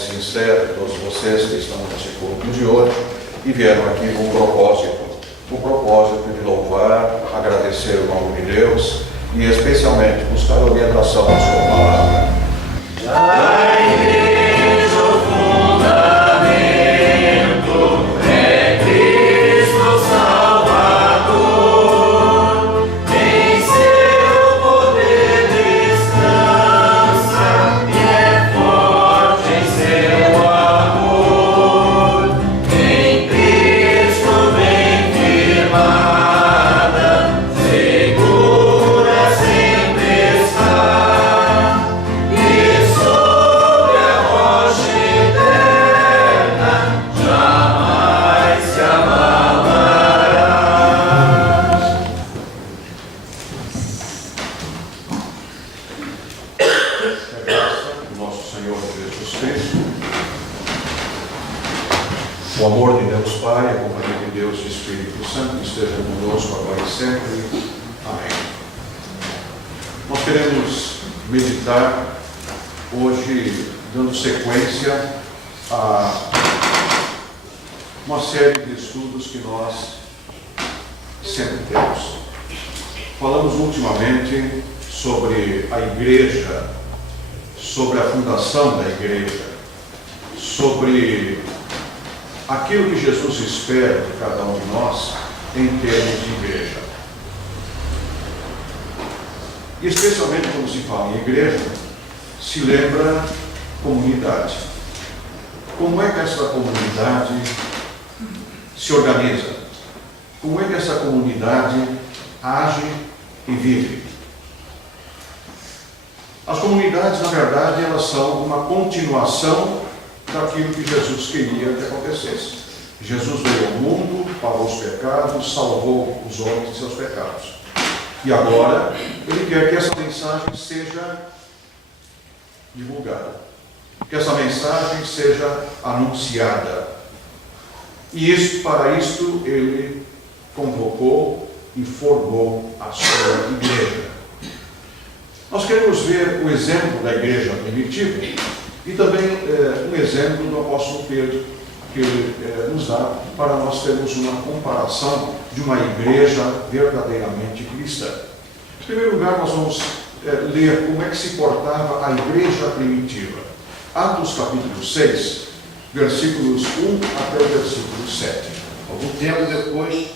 sincero, todos vocês que estão nesse culto de hoje e vieram aqui com o propósito de louvar, agradecer o nome de Deus e especialmente buscar a orientação da sua palavra. O amor de Deus Pai, a companhia de Deus e Espírito Santo esteja conosco agora e sempre. Amém. Nós queremos meditar hoje, dando sequência a uma série de estudos que nós sempre temos. Falamos ultimamente sobre a igreja, sobre a fundação da igreja, sobre aquilo que Jesus espera de cada um de nós em termos de igreja. E especialmente quando se fala em igreja, se lembra comunidade. Como é que essa comunidade se organiza? Como é que essa comunidade age e vive? As comunidades, na verdade, elas são uma continuação daquilo que Jesus queria que acontecesse. Jesus veio ao mundo, pagou os pecados, salvou os homens de seus pecados. E agora, Ele quer que essa mensagem seja divulgada, que essa mensagem seja anunciada. E para isto, Ele convocou e formou a sua igreja. Nós queremos ver o exemplo da igreja primitiva e também um exemplo do apóstolo Pedro, que ele nos dá para nós termos uma comparação de uma igreja verdadeiramente cristã. Em primeiro lugar, nós vamos ler como é que se portava a igreja primitiva. Atos capítulo 6, versículos 1 até o versículo 7. Algum tempo depois,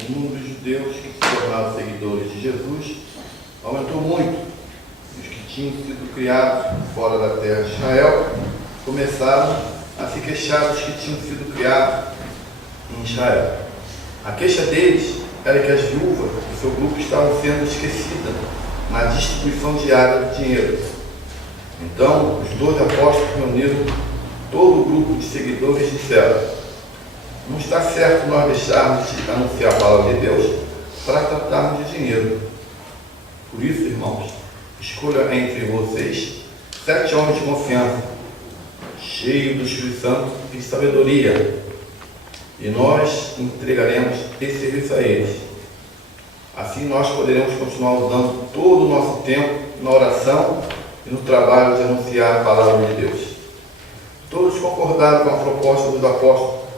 o número de judeus que se tornaram seguidores de Jesus aumentou muito. Os que tinham sido criados fora da terra de Israel começaram a se queixar dos que tinham sido criados em Israel. A queixa deles era que as viúvas do seu grupo estavam sendo esquecidas na distribuição diária de dinheiro. Então, os 12 apóstolos reuniram todo o grupo de seguidores e disseram: não está certo nós deixarmos de anunciar a palavra de Deus para tratarmos de dinheiro. Por isso, irmãos, escolha entre vocês 7 homens de confiança, cheios do Espírito Santo e de sabedoria, e nós entregaremos esse serviço a eles. Assim nós poderemos continuar usando todo o nosso tempo na oração e no trabalho de anunciar a palavra de Deus. Todos concordaram com a proposta dos apóstolos.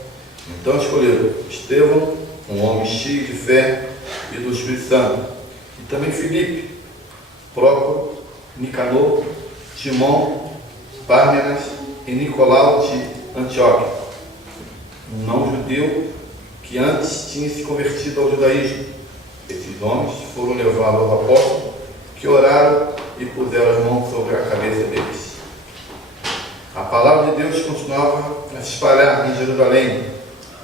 Então escolheram Estevão, um homem cheio de fé e do Espírito Santo, e também Filipe, Prócoro, Nicanor, Timão, Pármenas e Nicolau de Antioquia, um não-judeu que antes tinha se convertido ao judaísmo. Esses homens foram levados aos apóstolos, que oraram e puseram as mãos sobre a cabeça deles. A palavra de Deus continuava a se espalhar em Jerusalém.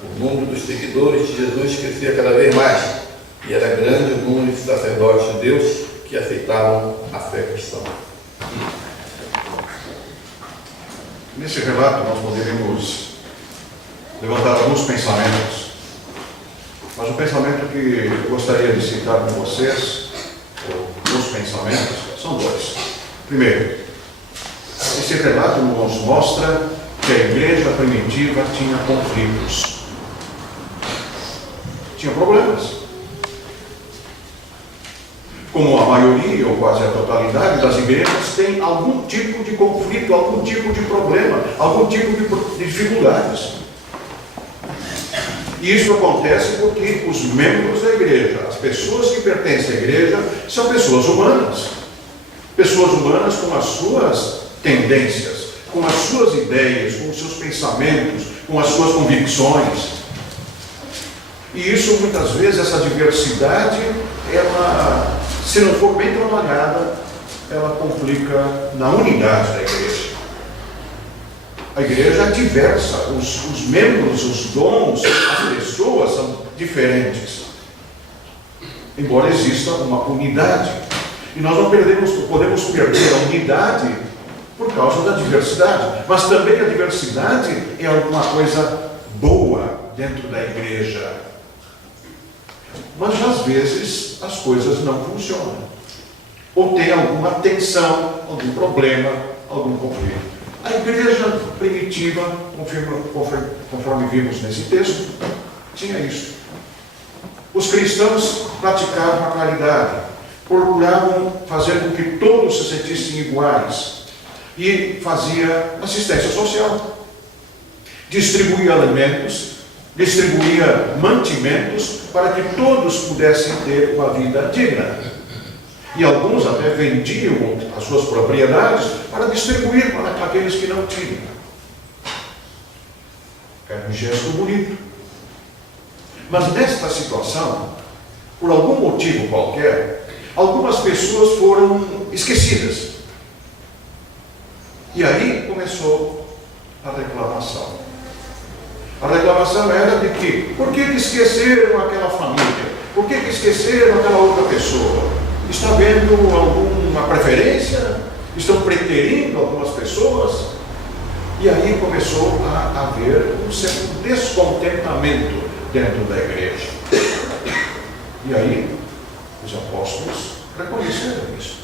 O número dos seguidores de Jesus crescia cada vez mais, e era grande o número de sacerdotes judeus que aceitavam a fé cristã. Nesse relato nós poderíamos levantar alguns pensamentos, mas o pensamento que eu gostaria de citar com vocês, os pensamentos, são dois. Primeiro, esse relato nos mostra que a igreja primitiva tinha conflitos, tinha problemas. como a maioria ou quase a totalidade das igrejas, tem algum tipo de conflito, algum tipo de problema, algum tipo de dificuldades. E isso acontece porque os membros da igreja, as pessoas que pertencem à igreja, são pessoas humanas. Pessoas humanas com as suas tendências, com as suas ideias, com os seus pensamentos, com as suas convicções. E isso, muitas vezes, essa diversidade, ela, se não for bem trabalhada, ela complica na unidade da igreja. A igreja é diversa, os membros, os dons, as pessoas são diferentes. Embora exista uma unidade. E nós não podemos perder a unidade por causa da diversidade. Mas também a diversidade é alguma coisa boa dentro da igreja. Mas às vezes as coisas não funcionam. Ou tem alguma tensão, algum problema, algum conflito. A igreja primitiva, conforme vimos nesse texto, tinha isso. Os cristãos praticavam a caridade, procuravam fazer com que todos se sentissem iguais e fazia assistência social. Distribuía alimentos, distribuía mantimentos para que todos pudessem ter uma vida digna. E alguns até vendiam as suas propriedades para distribuir para aqueles que não tinham. Era um gesto bonito. Mas nesta situação, por algum motivo qualquer, algumas pessoas foram esquecidas. E aí começou a reclamação. A reclamação era de que, por que esqueceram aquela família? Por que esqueceram aquela outra pessoa? Está havendo alguma preferência? Estão preterindo algumas pessoas? E aí começou a haver um certo descontentamento dentro da igreja. E aí os apóstolos reconheceram isso.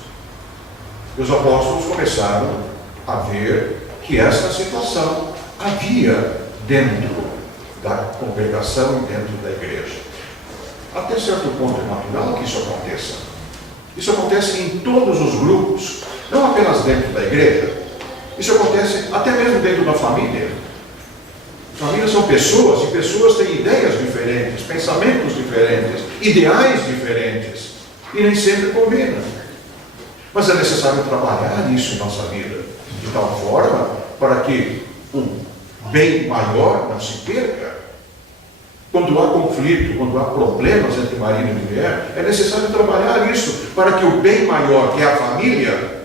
E os apóstolos começaram a ver que esta situação havia dentro da congregação e dentro da igreja. Até certo ponto é natural que isso aconteça. Isso acontece em todos os grupos, não apenas dentro da igreja. Isso acontece até mesmo dentro da família. Famílias são pessoas, e pessoas têm ideias diferentes, pensamentos diferentes, ideais diferentes, e nem sempre combinam. Mas é necessário trabalhar isso em nossa vida, de tal forma para que um bem maior não se perca. Quando há conflito, quando há problemas entre marido e mulher, é necessário trabalhar isso para que o bem maior, que é a família,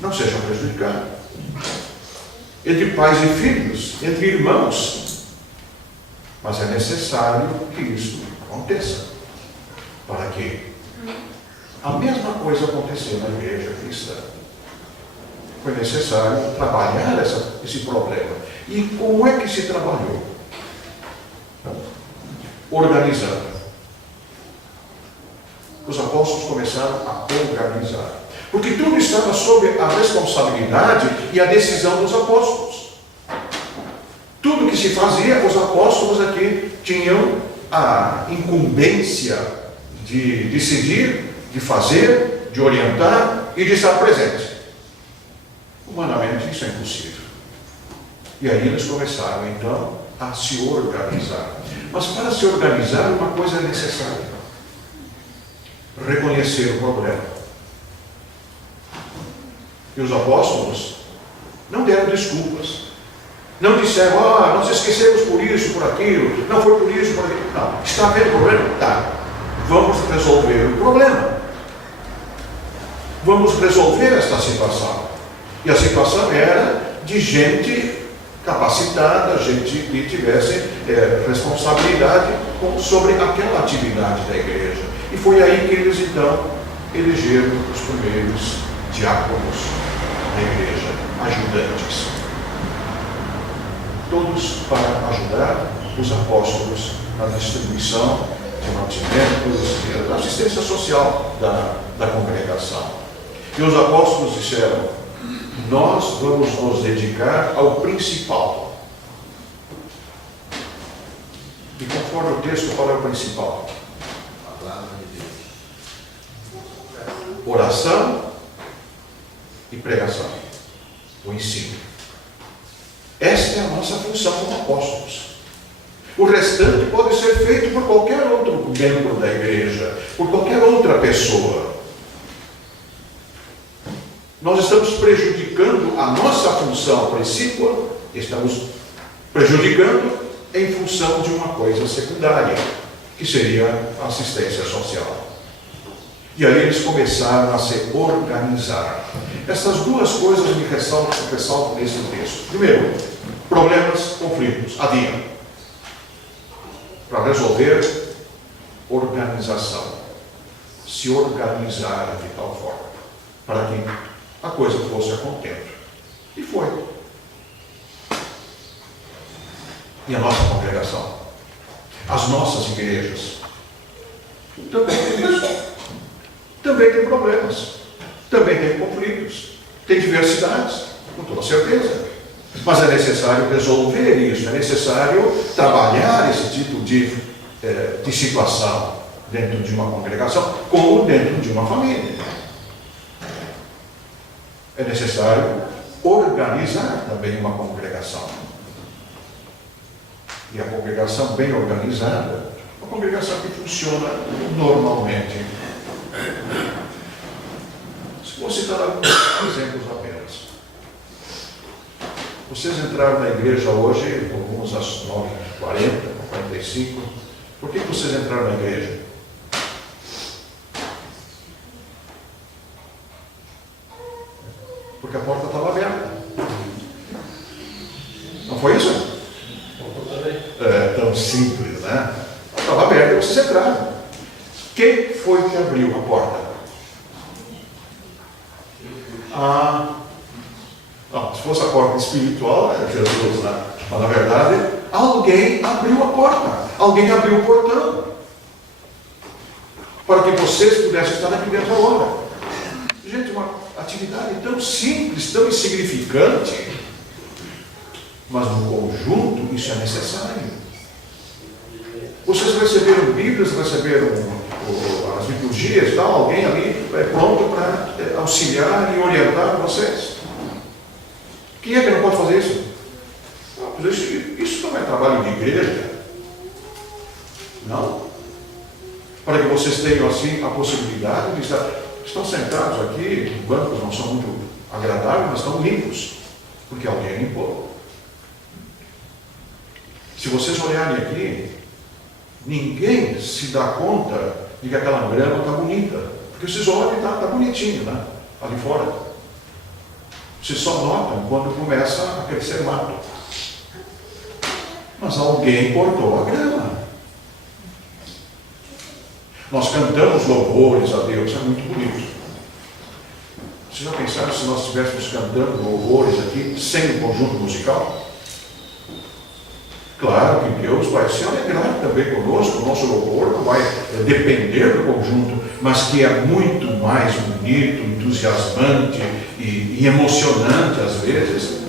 não seja prejudicado. Entre pais e filhos, entre irmãos. Mas é necessário que isso aconteça, para que a mesma coisa aconteceu na igreja cristã. Foi necessário trabalhar esse problema. E como é que se trabalhou? Organizando. Os apóstolos começaram a organizar. Porque tudo estava sob a responsabilidade e a decisão dos apóstolos. Tudo que se fazia, os apóstolos aqui tinham a incumbência de decidir, de fazer, de orientar e de estar presente. Humanamente isso é impossível. E aí eles começaram então a se organizar. Mas para se organizar, uma coisa é necessária: reconhecer o problema. E os apóstolos não deram desculpas. Não disseram, nós esquecemos por isso, por aquilo, não foi por isso, por aquilo. Não. Está havendo problema? Tá. Vamos resolver o problema. Vamos resolver esta situação. E a situação era de gente capacitada, gente que tivesse responsabilidade sobre aquela atividade da igreja. E foi aí que eles então elegeram os primeiros diáconos da igreja, ajudantes. Todos para ajudar os apóstolos na distribuição de mantimentos, da assistência social da congregação. E os apóstolos disseram: nós vamos nos dedicar ao principal. E conforme o texto, qual é o principal? A palavra de Deus. oração e pregação, o ensino. Esta é a nossa função como apóstolos. O restante pode ser feito por qualquer outro membro da igreja, por qualquer outra pessoa. Nós estamos prejudicando a nossa função a princípio, estamos prejudicando em função de uma coisa secundária, que seria a assistência social. E aí eles começaram a se organizar. Essas duas coisas me ressaltam nesse texto. Primeiro, problemas, conflitos. Havia. Para resolver, organização. Se organizar de tal forma, para que a coisa fosse a contento. E foi. E a nossa congregação? As nossas igrejas? Também tem isso. Também tem problemas. Também tem conflitos. Tem diversidades, com toda certeza. Mas é necessário resolver isso, é necessário trabalhar esse tipo de situação dentro de uma congregação, como dentro de uma família. É necessário organizar também uma congregação. E a congregação bem organizada, uma congregação que funciona normalmente. Vou citar alguns exemplos apenas. Vocês entraram na igreja hoje, alguns às 9h40, 45. Por que vocês entraram na igreja? Porque a porta estava aberta. Não foi isso? É tão simples, né? Estava aberta e vocês entraram. Quem foi que abriu a porta? Não, se fosse a porta espiritual, era Jesus, né? Mas na verdade, alguém abriu a porta, alguém abriu o portão, para que vocês pudessem estar aqui dentro agora. Gente, uma atividade tão simples, tão insignificante, mas no conjunto isso é necessário. Vocês receberam Bíblias, receberam as liturgias, tal, alguém ali pronto para auxiliar e orientar vocês. Quem é que não pode fazer isso? Não, isso não é trabalho de igreja. Não. Para que vocês tenham assim a possibilidade de estar. Estão sentados aqui, os bancos não são muito agradáveis, mas estão limpos, porque alguém limpou. Se vocês olharem aqui, ninguém se dá conta de que aquela grama está bonita, porque vocês olham e está bonitinho, né? Ali fora. Vocês só notam quando começa a crescer mato. Mas alguém cortou a grama. Nós cantamos louvores a Deus, é muito bonito. Vocês já pensaram se nós estivéssemos cantando louvores aqui sem um conjunto musical? Claro que Deus vai se alegrar também conosco, o nosso louvor não vai depender do conjunto, mas que é muito mais bonito, entusiasmante e emocionante às vezes,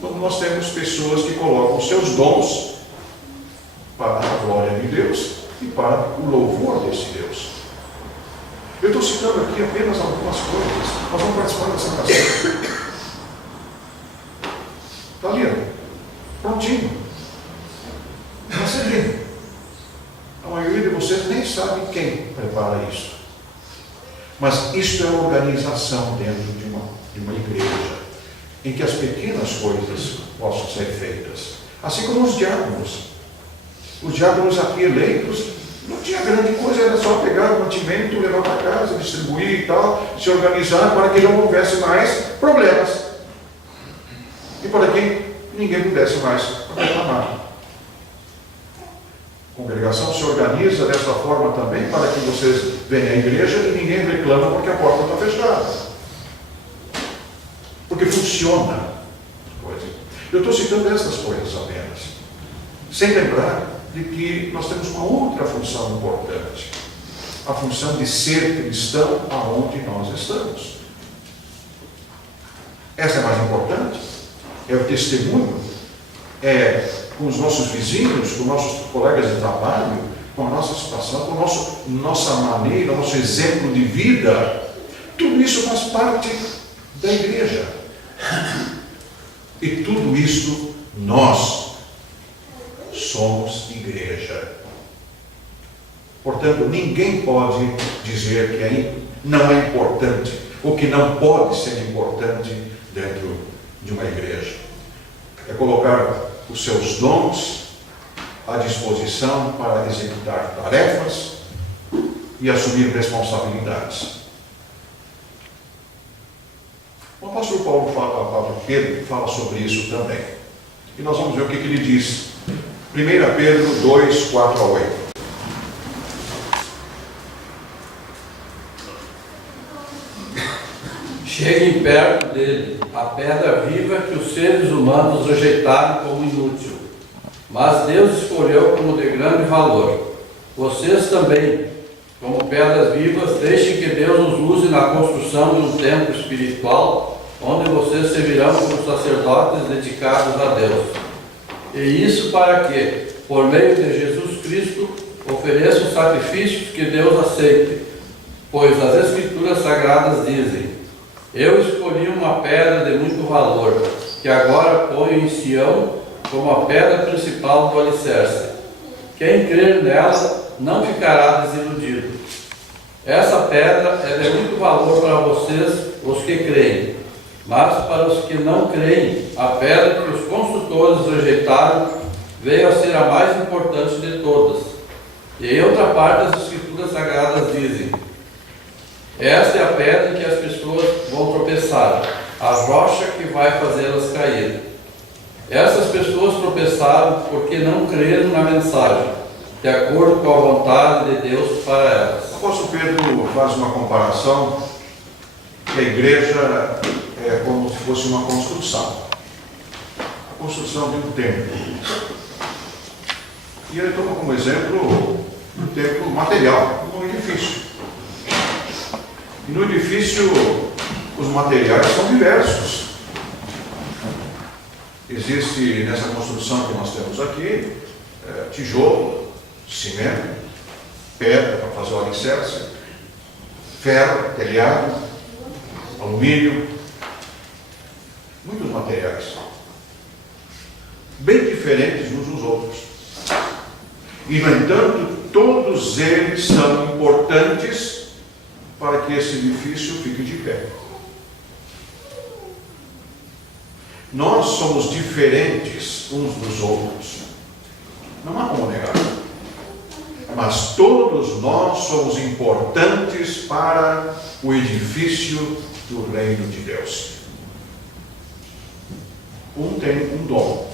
quando nós temos pessoas que colocam seus dons para a glória de Deus e para o louvor desse Deus. Eu estou citando aqui apenas algumas coisas. Nós vamos participar da Santa Ceia. Está ali, prontinho. Mas é lindo. A maioria de vocês nem sabe quem prepara isso. Mas isso é organização dentro de uma igreja, em que as pequenas coisas possam ser feitas. Assim como os diáconos. Os diáconos aqui eleitos, não tinha grande coisa, era só pegar o mantimento, levar para casa, distribuir e tal, se organizar para que não houvesse mais problemas. E para que ninguém pudesse mais reclamar. A congregação se organiza dessa forma também para que vocês venham à igreja e ninguém reclama porque a porta está fechada. Porque funciona. Eu estou citando essas coisas apenas, sem lembrar de que nós temos uma outra função importante. A função de ser cristão aonde nós estamos. Essa é mais importante. É o testemunho. É com os nossos vizinhos, com nossos colegas de trabalho, com a nossa situação, com a nossa maneira, nosso exemplo de vida. Tudo isso faz parte da igreja. E tudo isso nós somos igreja. Portanto, ninguém pode dizer que não é importante ou que não pode ser importante dentro de uma igreja. É colocar os seus dons à disposição para executar tarefas e assumir responsabilidades. O apóstolo Pedro fala sobre isso também. E nós vamos ver o que ele diz. 1 Pedro 2, 4 a 8. Cheguem perto dele, a pedra viva que os seres humanos rejeitaram como inútil. Mas Deus escolheu como de grande valor. Vocês também, como pedras vivas, deixem que Deus os use na construção de um templo espiritual, onde vocês servirão como sacerdotes dedicados a Deus. E isso para que, por meio de Jesus Cristo, ofereçam sacrifícios que Deus aceite, pois as Escrituras Sagradas dizem: eu escolhi uma pedra de muito valor, que agora ponho em Sião como a pedra principal do alicerce. Quem crer nela não ficará desiludido. Essa pedra é de muito valor para vocês, os que creem. Mas para os que não creem, a pedra que os construtores rejeitaram veio a ser a mais importante de todas. E em outra parte as Escrituras Sagradas dizem: esta é a pedra em que as pessoas vão tropeçar, a rocha que vai fazê-las cair. Essas pessoas tropeçaram porque não creram na mensagem, de acordo com a vontade de Deus para elas. O apóstolo Pedro faz uma comparação que a igreja é como se fosse uma construção. A construção de um templo. E ele toma como exemplo um templo material, um edifício. E no edifício, os materiais são diversos. Existe nessa construção que nós temos aqui, tijolo, cimento, pedra para fazer o alicerce, ferro, telhado, alumínio, muitos materiais, bem diferentes uns dos outros. E, no entanto, todos eles são importantes para que esse edifício fique de pé. Nós somos diferentes uns dos outros. Não há como negar. Mas todos nós somos importantes para o edifício do reino de Deus. Um tem um dom,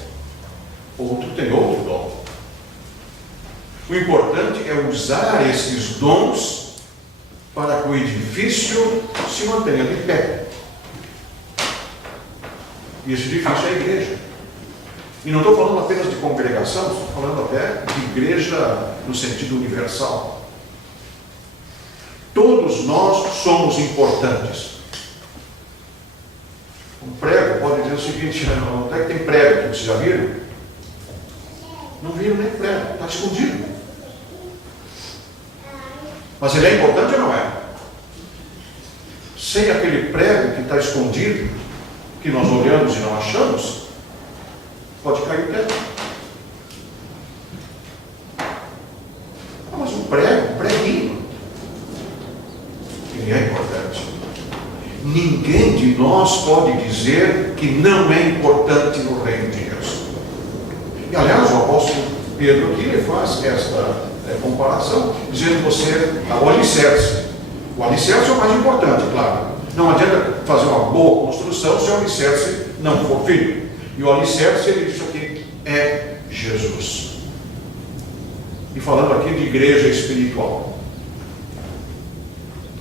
outro tem outro dom. O importante é usar esses dons para que o edifício se mantenha de pé. E esse edifício é a igreja. E não estou falando apenas de congregação, estou falando até de igreja no sentido universal. Todos nós somos importantes. Um prego pode dizer o seguinte: onde é que tem prego aqui? Vocês já viram? Não viram nem prego, está escondido. Mas ele é importante ou não é? Sem aquele prego que está escondido, que nós olhamos e não achamos, pode cair o teto. Mas um preguinho, ele é importante. Ninguém de nós pode dizer que não é importante no reino de Deus. E aliás, o apóstolo Pedro aqui ele faz esta comparação, dizendo você o alicerce. O alicerce é o mais importante, claro. Não adianta fazer uma boa construção se o alicerce não for firme. E o alicerce, ele diz aqui, é Jesus. E falando aqui de igreja espiritual.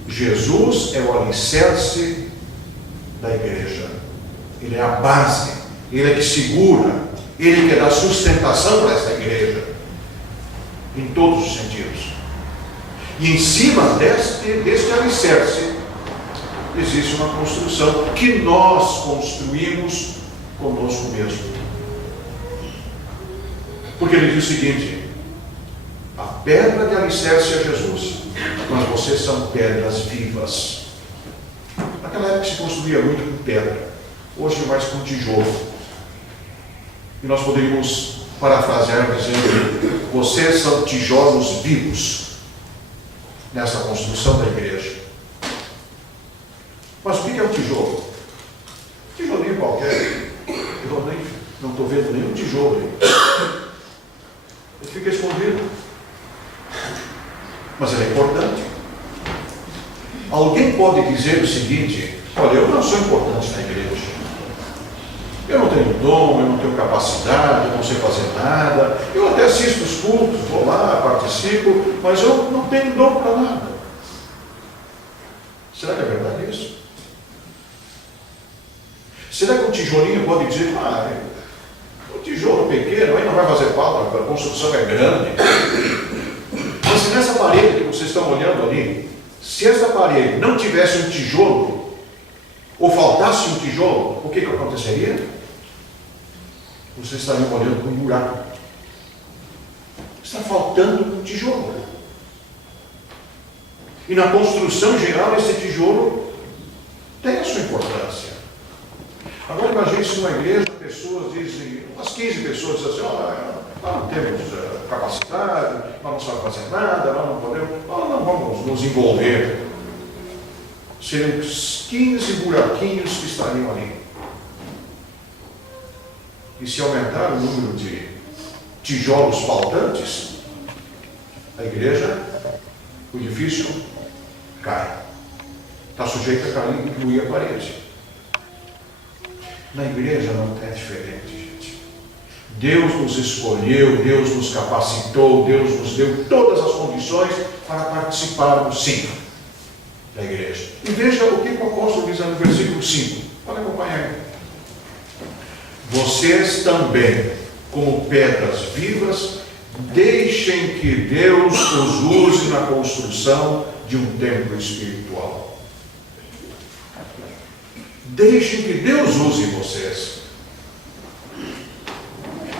Jesus é o alicerce da igreja. Ele é a base. Ele é que segura. Ele que dá sustentação para essa igreja. Em todos os sentidos. E em cima deste alicerce, existe uma construção que nós construímos conosco mesmo. Porque ele diz o seguinte: a pedra de alicerce é Jesus, mas vocês são pedras vivas. Naquela época se construía muito com pedra, hoje mais com tijolo. E nós poderíamos parafrasear dizendo: vocês são tijolos vivos nessa construção da igreja. Mas o que é um tijolo? Tijolinho qualquer. Eu não estou vendo nenhum tijolo aí. Ele fica escondido. Mas ele é importante. Alguém pode dizer o seguinte: olha, eu não sou importante na igreja. Eu não tenho dom, eu não tenho capacidade, eu não sei fazer nada. Eu até assisto os cultos, vou lá, participo, mas eu não tenho dom para nada. Será que é verdade isso? Será que um tijolinho pode dizer: um tijolo pequeno, aí não vai fazer falta, a construção é grande. Mas se nessa parede que vocês estão olhando ali, se essa parede não tivesse um tijolo, ou faltasse um tijolo, o que aconteceria? Vocês estariam olhando para um buraco. Está faltando um tijolo. E na construção geral, esse tijolo tem a sua importância. Agora imagine se numa igreja pessoas dizem, umas 15 pessoas dizem assim: nós não temos capacidade, nós não sabemos fazer nada, nós não podemos, nós não vamos nos envolver. Seriam 15 buraquinhos que estariam ali. E se aumentar o número de tijolos faltantes, a igreja, o edifício cai. Está sujeito a cair e incluir a parede. Na igreja não é diferente, gente. Deus nos escolheu, Deus nos capacitou, Deus nos deu todas as condições para participarmos, sim, da igreja. E veja o que o apóstolo diz no versículo 5. Pode acompanhar aí. Vocês também, como pedras vivas, deixem que Deus os use na construção de um templo espiritual. Deixem que Deus use vocês.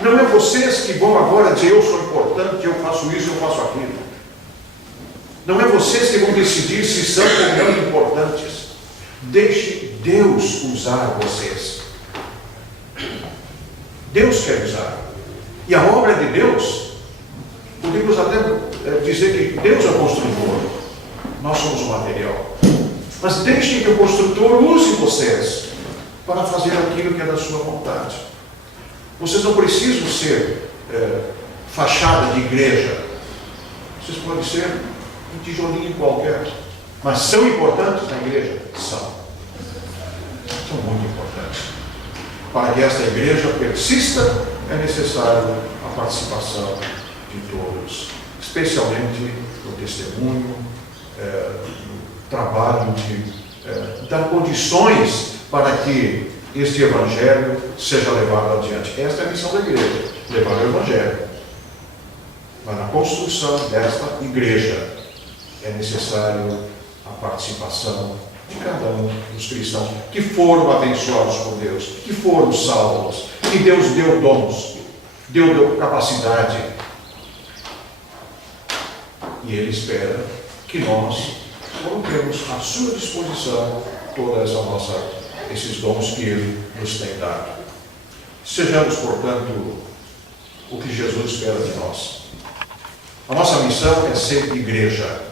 Não é vocês que vão agora dizer: eu sou importante, eu faço isso, eu faço aquilo. Não é vocês que vão decidir se são ou não importantes. Deixe Deus usar vocês. Deus quer usar. E a obra de Deus, podemos até dizer que Deus é o construtor, nós somos o material. Mas deixem que o construtor use vocês para fazer aquilo que é da sua vontade. Vocês não precisam ser fachada de igreja. Vocês podem ser um tijolinho qualquer. Mas são importantes na igreja? São. São muito importantes. Para que esta igreja persista, é necessário a participação de todos, especialmente no testemunho, no trabalho de dar condições para que este evangelho seja levado adiante. Esta é a missão da igreja, levar o evangelho. Mas na construção desta igreja é necessário a participação de cada um dos cristãos que foram abençoados por Deus, que foram salvos, que Deus deu dons, deu capacidade. E Ele espera que nós coloquemos à sua disposição todos esses dons que Ele nos tem dado. Sejamos, portanto, o que Jesus espera de nós. A nossa missão é ser igreja.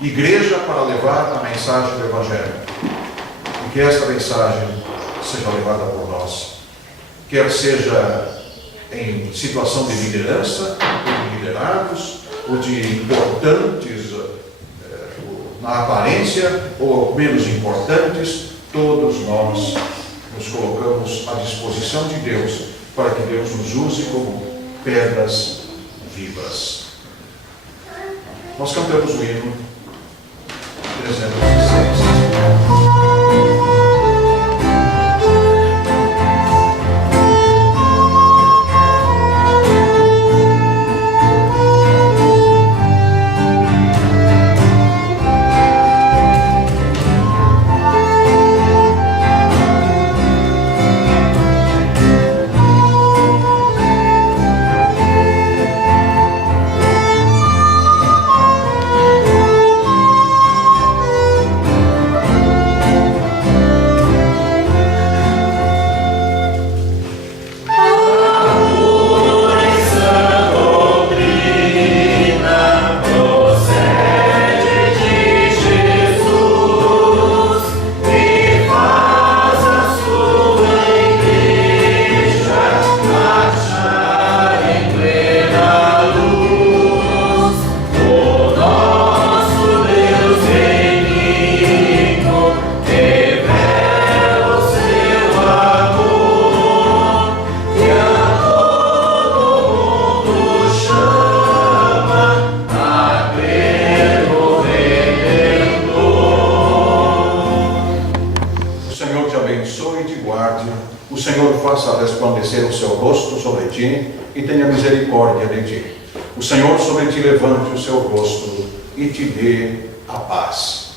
Igreja para levar a mensagem do Evangelho. E que esta mensagem seja levada por nós. Quer seja em situação de liderança, ou de liderados, ou de importantes na aparência, ou menos importantes, todos nós nos colocamos à disposição de Deus, para que Deus nos use como pedras vivas. Nós cantamos o hino 306. Senhor faça resplandecer o seu rosto sobre ti e tenha misericórdia de ti. O Senhor sobre ti levante o seu rosto e te dê a paz.